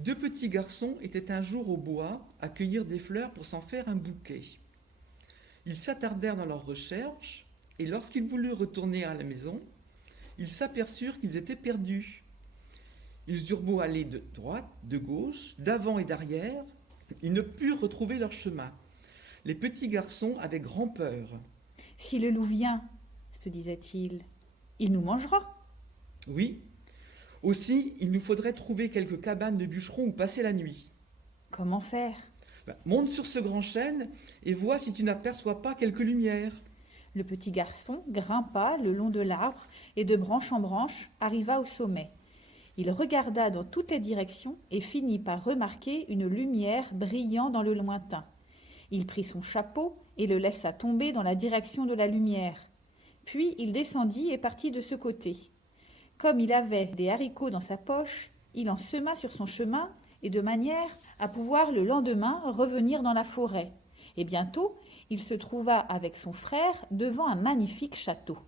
Deux petits garçons étaient un jour au bois à cueillir des fleurs pour s'en faire un bouquet. Ils s'attardèrent dans leurs recherches et lorsqu'ils voulurent retourner à la maison, ils s'aperçurent qu'ils étaient perdus. Ils eurent beau aller de droite, de gauche, d'avant et d'arrière, ils ne purent retrouver leur chemin. Les petits garçons avaient grand peur. Si le loup vient, se disait-il, il nous mangera. Oui, aussi il nous faudrait trouver quelques cabanes de bûcherons où passer la nuit. Comment faire? Monte sur ce grand chêne et vois si tu n'aperçois pas quelques lumières. Le petit garçon grimpa le long de l'arbre et de branche en branche arriva au sommet. Il regarda dans toutes les directions et finit par remarquer une lumière brillant dans le lointain. Il prit son chapeau et le laissa tomber dans la direction de la lumière. Puis il descendit et partit de ce côté. Comme il avait des haricots dans sa poche, il en sema sur son chemin et de manière à pouvoir le lendemain revenir dans la forêt. Et bientôt, il se trouva avec son frère devant un magnifique château.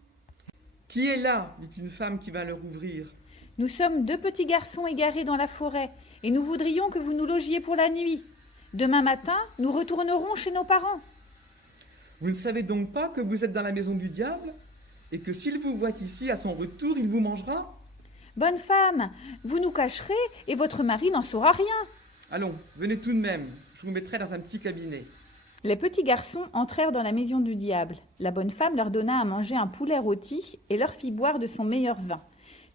« Qui est là ?» dit une femme qui vint leur ouvrir. « Nous sommes deux petits garçons égarés dans la forêt et nous voudrions que vous nous logiez pour la nuit. Demain matin, nous retournerons chez nos parents. » « Vous ne savez donc pas que vous êtes dans la maison du diable et que s'il vous voit ici à son retour, il vous mangera ?»« Bonne femme, vous nous cacherez et votre mari n'en saura rien. » Allons, venez tout de même, je vous mettrai dans un petit cabinet. » Les petits garçons entrèrent dans la maison du diable. La bonne femme leur donna à manger un poulet rôti et leur fit boire de son meilleur vin.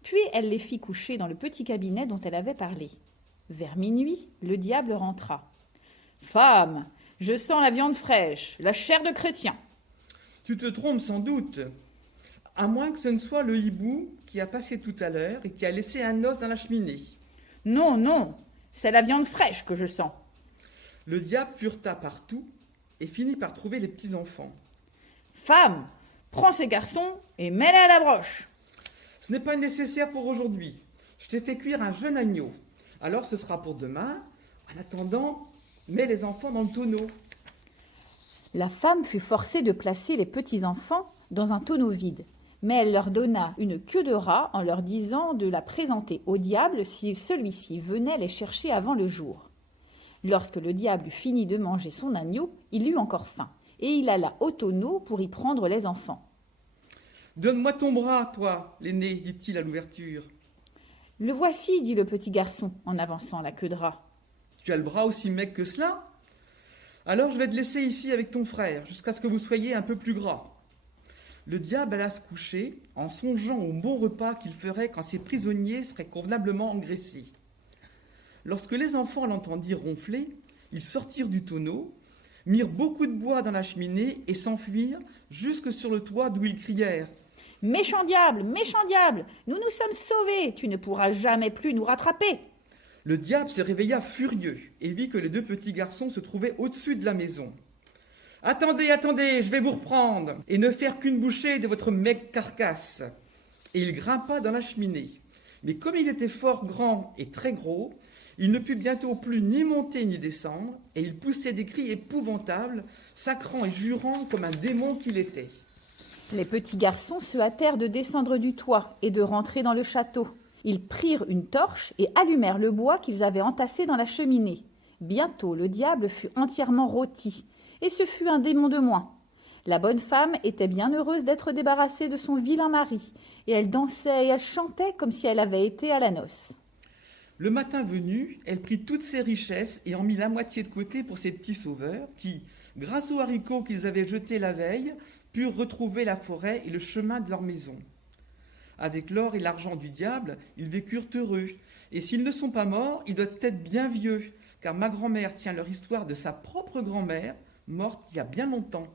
Puis elle les fit coucher dans le petit cabinet dont elle avait parlé. Vers minuit, le diable rentra. « Femme, je sens la viande fraîche, la chair de chrétien. »« Tu te trompes sans doute, à moins que ce ne soit le hibou qui a passé tout à l'heure et qui a laissé un os dans la cheminée. » »« Non, non, c'est la viande fraîche que je sens. » Le diable fureta partout et finit par trouver les petits enfants. « Femme, prends ces garçons et mets-les à la broche. »« Ce n'est pas nécessaire pour aujourd'hui. Je t'ai fait cuire un jeune agneau. Alors ce sera pour demain. En attendant, mets les enfants dans le tonneau. » La femme fut forcée de placer les petits enfants dans un tonneau vide, mais elle leur donna une queue de rat en leur disant de la présenter au diable si celui-ci venait les chercher avant le jour. Lorsque le diable eut fini de manger son agneau, il eut encore faim, et il alla au tonneau pour y prendre les enfants. « Donne-moi ton bras, toi, l'aîné, dit-il à l'ouverture. »« Le voici, dit le petit garçon en avançant la queue de rat. Tu as le bras aussi maigre que cela ? Alors je vais te laisser ici avec ton frère, jusqu'à ce que vous soyez un peu plus gras. » Le diable alla se coucher en songeant au bon repas qu'il ferait quand ses prisonniers seraient convenablement engraissés. Lorsque les enfants l'entendirent ronfler, ils sortirent du tonneau, mirent beaucoup de bois dans la cheminée et s'enfuirent jusque sur le toit d'où ils crièrent « Méchant diable, nous nous sommes sauvés, tu ne pourras jamais plus nous rattraper. » Le diable se réveilla furieux et vit que les deux petits garçons se trouvaient au-dessus de la maison. « Attendez, attendez, je vais vous reprendre et ne faire qu'une bouchée de votre maigre carcasse. » Et il grimpa dans la cheminée. Mais comme il était fort grand et très gros, il ne put bientôt plus ni monter ni descendre, et il poussait des cris épouvantables, sacrant et jurant comme un démon qu'il était. Les petits garçons se hâtèrent de descendre du toit et de rentrer dans le château. Ils prirent une torche et allumèrent le bois qu'ils avaient entassé dans la cheminée. Bientôt le diable fut entièrement rôti, et ce fut un démon de moins. La bonne femme était bien heureuse d'être débarrassée de son vilain mari, et elle dansait et elle chantait comme si elle avait été à la noce. Le matin venu, elle prit toutes ses richesses et en mit la moitié de côté pour ses petits sauveurs qui, grâce aux haricots qu'ils avaient jetés la veille, purent retrouver la forêt et le chemin de leur maison. Avec l'or et l'argent du diable, ils vécurent heureux, et s'ils ne sont pas morts, ils doivent être bien vieux, car ma grand-mère tient leur histoire de sa propre grand-mère, morte il y a bien longtemps.